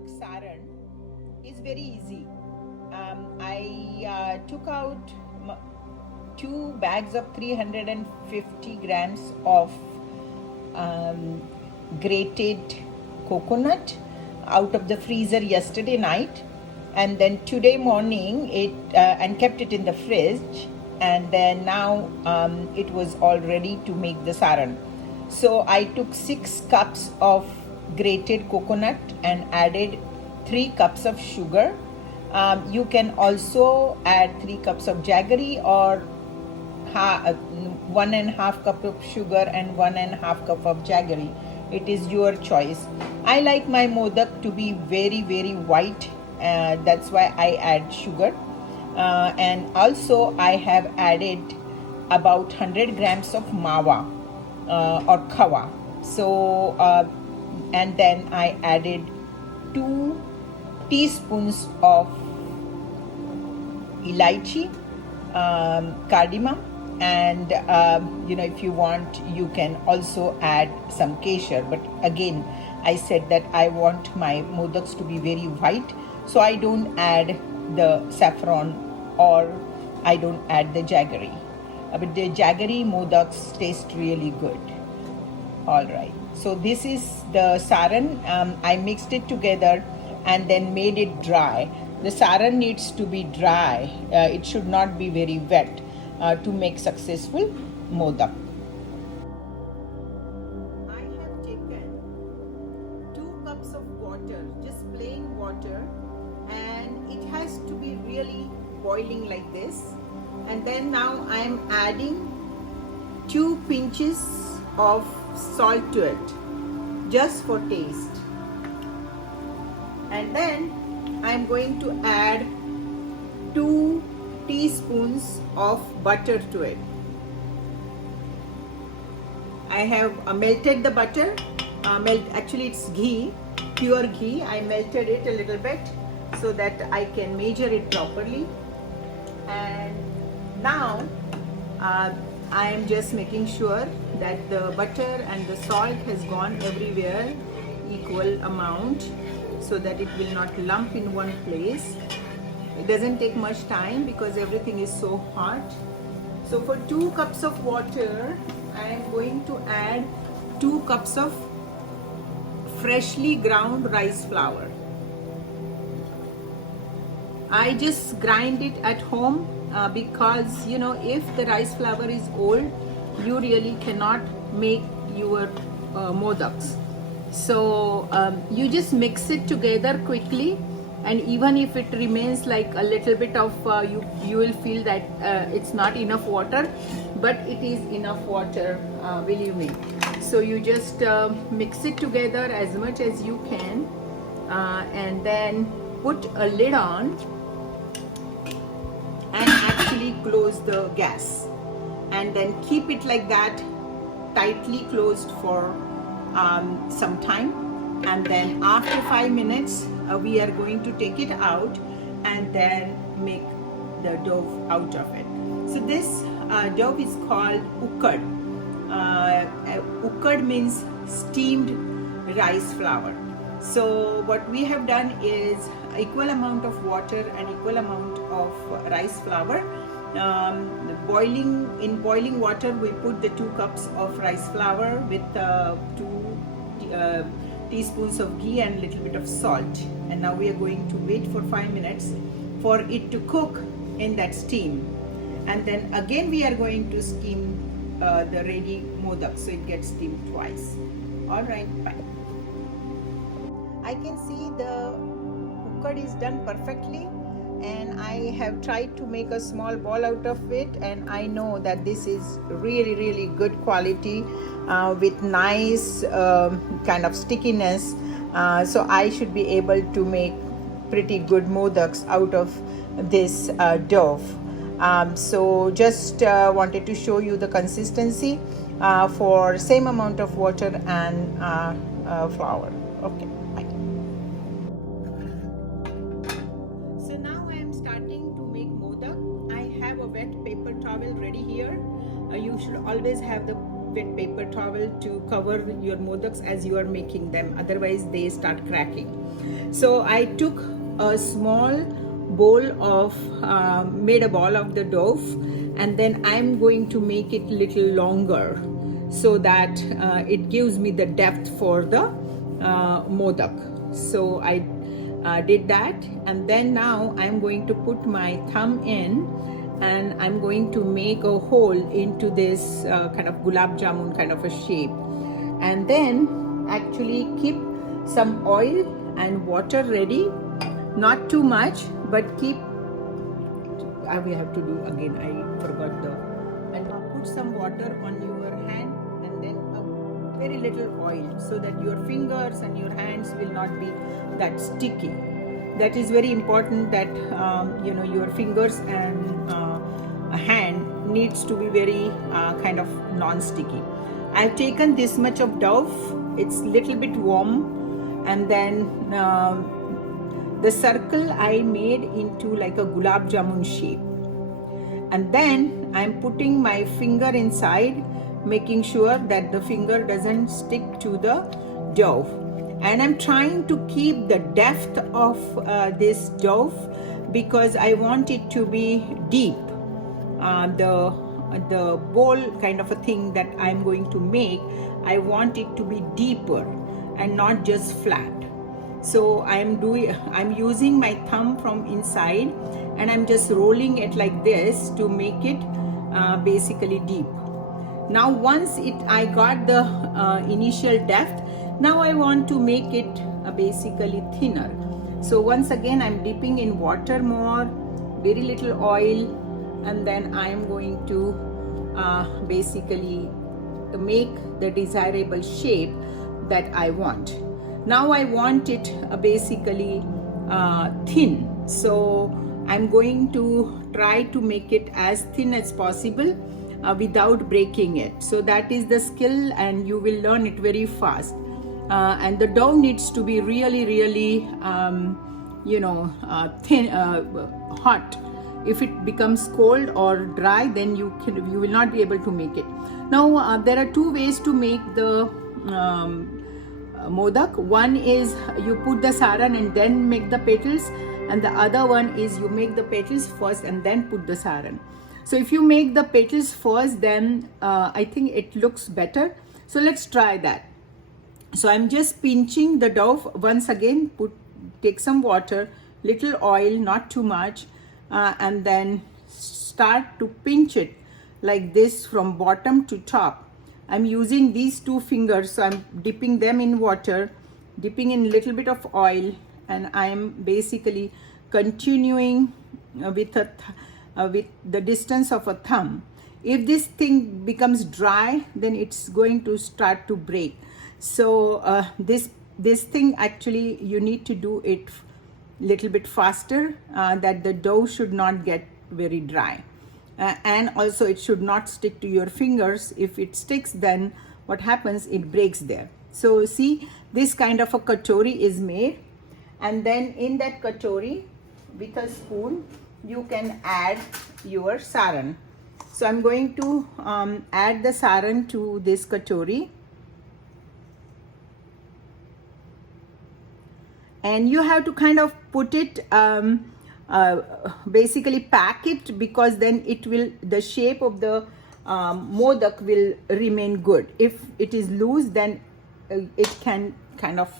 modak saran is very easy. I took out 2 bags of 350 grams of grated coconut out of the freezer yesterday night, and then today morning it and kept it in the fridge, and then now it was all ready to make the saran. So I took 6 cups of grated coconut and added 3 cups of sugar. You can also add 3 cups of jaggery, or 1.5 cup of sugar and 1.5 cup of jaggery. It is your choice. I like my modak to be very very white. That's why I add sugar. And also I have added about 100 grams of Mava or khava. So and then I added 2 teaspoons of elaichi, cardamom, and if you want you can also add some kesher, but again I said that I want my modaks to be very white, so I don't add the saffron or I don't add the jaggery. But the jaggery modaks taste really good. All right, so this is the saran. I mixed it together and then made it dry. The saran needs to be dry. It should not be very wet to make successful modak. I have taken 2 cups of water, just plain water, and it has to be really boiling like this. And then now I am adding 2 pinches of salt to it, just for taste. And then I am going to add 2 teaspoons of butter to it. I have melted the butter. Actually it's ghee, pure ghee. I melted it a little bit so that I can measure it properly. And now I am just making sure that the butter and the salt has gone everywhere equal amount, so that it will not lump in one place. It doesn't take much time because everything is so hot. So for 2 cups of water, I am going to add 2 cups of freshly ground rice flour. I just grind it at home because if the rice flour is old, you really cannot make your modaks. So you just mix it together quickly, and even if it remains like a little bit of you will feel that it's not enough water, but it is enough water, believe me. So you just mix it together as much as you can, and then put a lid on and actually close the gas, and then keep it like that, tightly closed for some time. And then after 5 minutes we are going to take it out and then make the dough out of it. So this dough is called ukad. Ukad means steamed rice flour. So what we have done is equal amount of water and equal amount of rice flour. In boiling water we put the 2 cups of rice flour with 2 teaspoons of ghee and a little bit of salt, and now we are going to wait for 5 minutes for it to cook in that steam, and then again we are going to steam the ready modak, so it gets steamed twice. All right, bye. I can see the ukad is done perfectly, and I have tried to make a small ball out of it, and I know that this is really really good quality with nice kind of stickiness, so I should be able to make pretty good modaks out of this dough. So just wanted to show you the consistency for same amount of water and flour. Okay, bye. So now I am starting to make modak. I have a wet paper towel ready here. You should always have the wet paper towel to cover your modaks as you are making them, otherwise they start cracking. So I took a small bowl of made a ball of the dough, and then I'm going to make it little longer so that it gives me the depth for the modak. So I did that, and then now I'm going to put my thumb in, and I'm going to make a hole into this kind of gulab jamun kind of a shape, and then actually keep some oil and water ready, not too much, but keep, we have to do again, I forgot the, and put some water on your hand, and then a very little oil, so that your fingers and your hands will not be that sticky. That is very important, that you know, your fingers and hand needs to be very kind of non-sticky. I've taken this much of dough, it's little bit warm, and then the circle I made into like a gulab jamun shape, and then I'm putting my finger inside, making sure that the finger doesn't stick to the dough, and I'm trying to keep the depth of this dough because I want it to be deep. The bowl kind of a thing that I'm going to make, I want it to be deeper and not just flat. So I'm using my thumb from inside, and I'm just rolling it like this to make it basically deep. Now once I got the initial depth, now I want to make it basically thinner. So once again I'm dipping in water more, very little oil, and then I'm going to basically make the desirable shape that I want. Now I want it basically thin, so I'm going to try to make it as thin as possible without breaking it. So that is the skill, and you will learn it very fast. And the dough needs to be really thin, hot. If it becomes cold or dry, then you will not be able to make it. Now there are two ways to make the modak. One is you put the saran and then make the petals, and the other one is you make the petals first and then put the saran. So if you make the petals first, then I think it looks better. So let's try that. So I'm just pinching the dough once again. Take some water, little oil, not too much, and then start to pinch it like this from bottom to top. I'm using these two fingers, so I'm dipping them in water, dipping in a little bit of oil, and I'm basically continuing with the distance of a thumb. If this thing becomes dry, then it's going to start to break. So this thing actually you need to do it little bit faster, that the dough should not get very dry. And also it should not stick to your fingers. If it sticks, then what happens, it breaks there. So see, this kind of a katori is made, and then in that katori with a spoon you can add your saran. So I'm going to add the saran to this katori, and you have to kind of put it basically pack it, because then it will, the shape of the modak will remain good. If it is loose, then it can kind of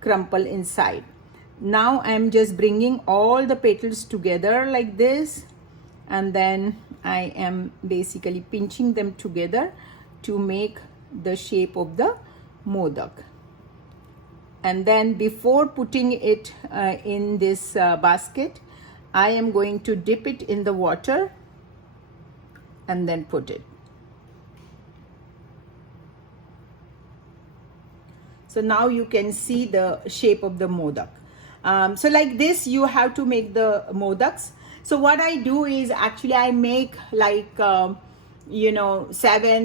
crumple inside. Now I'm just bringing all the petals together like this, and then I am basically pinching them together to make the shape of the modak. And then before putting it in this basket, I am going to dip it in the water and then put it. So now you can see the shape of the modak. So like this you have to make the modaks. So what I do is actually I make like 7,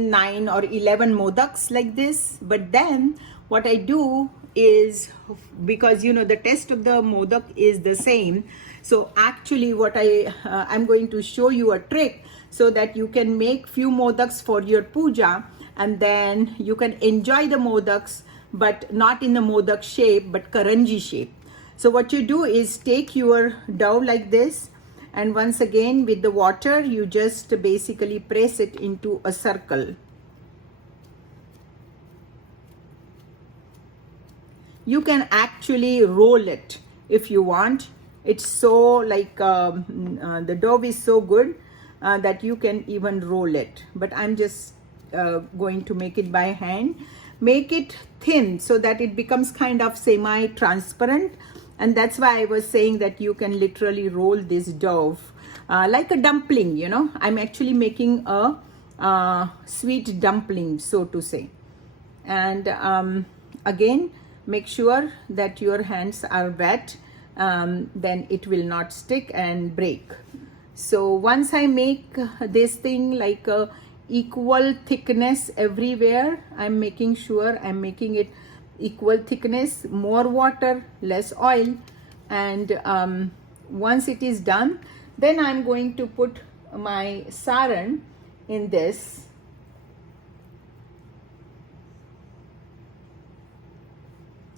9 or 11 modaks like this. But then what I do is, because the taste of the modak is the same, so actually what I'm going to show you a trick so that you can make few modaks for your puja, and then you can enjoy the modaks, but not in the modak shape, but karanji shape. So what you do is take your dough like this, and once again with the water you just basically press it into a circle. You can actually roll it if you want. It's so like the dough is so good that you can even roll it, but I'm just going to make it by hand. Make it thin so that it becomes kind of semi-transparent, and that's why I was saying that you can literally roll this dough like a dumpling, you know. I'm actually making a sweet dumpling, so to say. And again, make sure that your hands are wet, then it will not stick and break. So once I make this thing like a equal thickness everywhere, I'm making sure I'm making it equal thickness, more water, less oil. And once it is done, then I'm going to put my saran in this.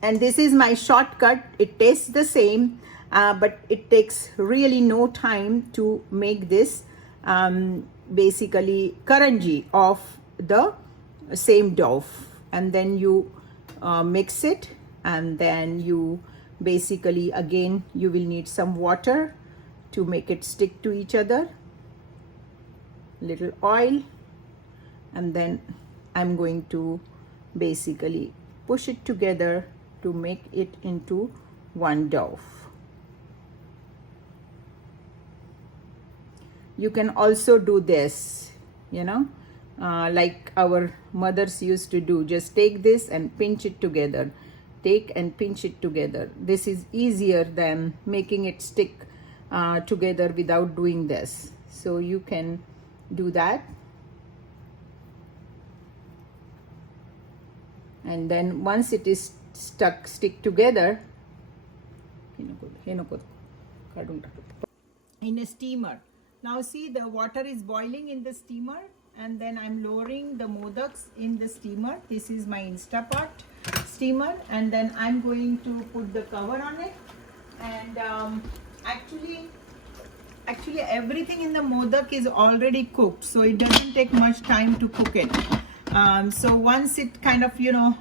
And this is my shortcut. It tastes the same, but it takes really no time to make this basically karanji of the same dough. And then you mix it, and then you basically, again, you will need some water to make it stick to each other, little oil, and then I'm going to basically push it together to make it into one dough. You can also do this, you know, like our mothers used to do. Just take this and pinch it together. Take and pinch it together. This is easier than making it stick together without doing this. So you can do that. And then once it is stick together in a steamer. Now see, the water is boiling in the steamer, and then I'm lowering the modaks in the steamer. This is my Instapot steamer, and then I'm going to put the cover on it. And actually everything in the modak is already cooked, so it doesn't take much time to cook it. So once it kind of, you know,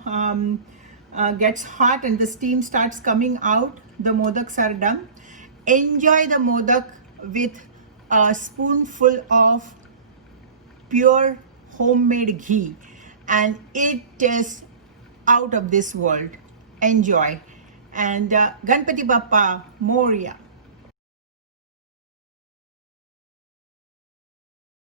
gets hot and the steam starts coming out, the modaks are done. Enjoy the modak with a spoonful of pure homemade ghee, and it tastes out of this world. Enjoy. And Ganpati Bappa Moria.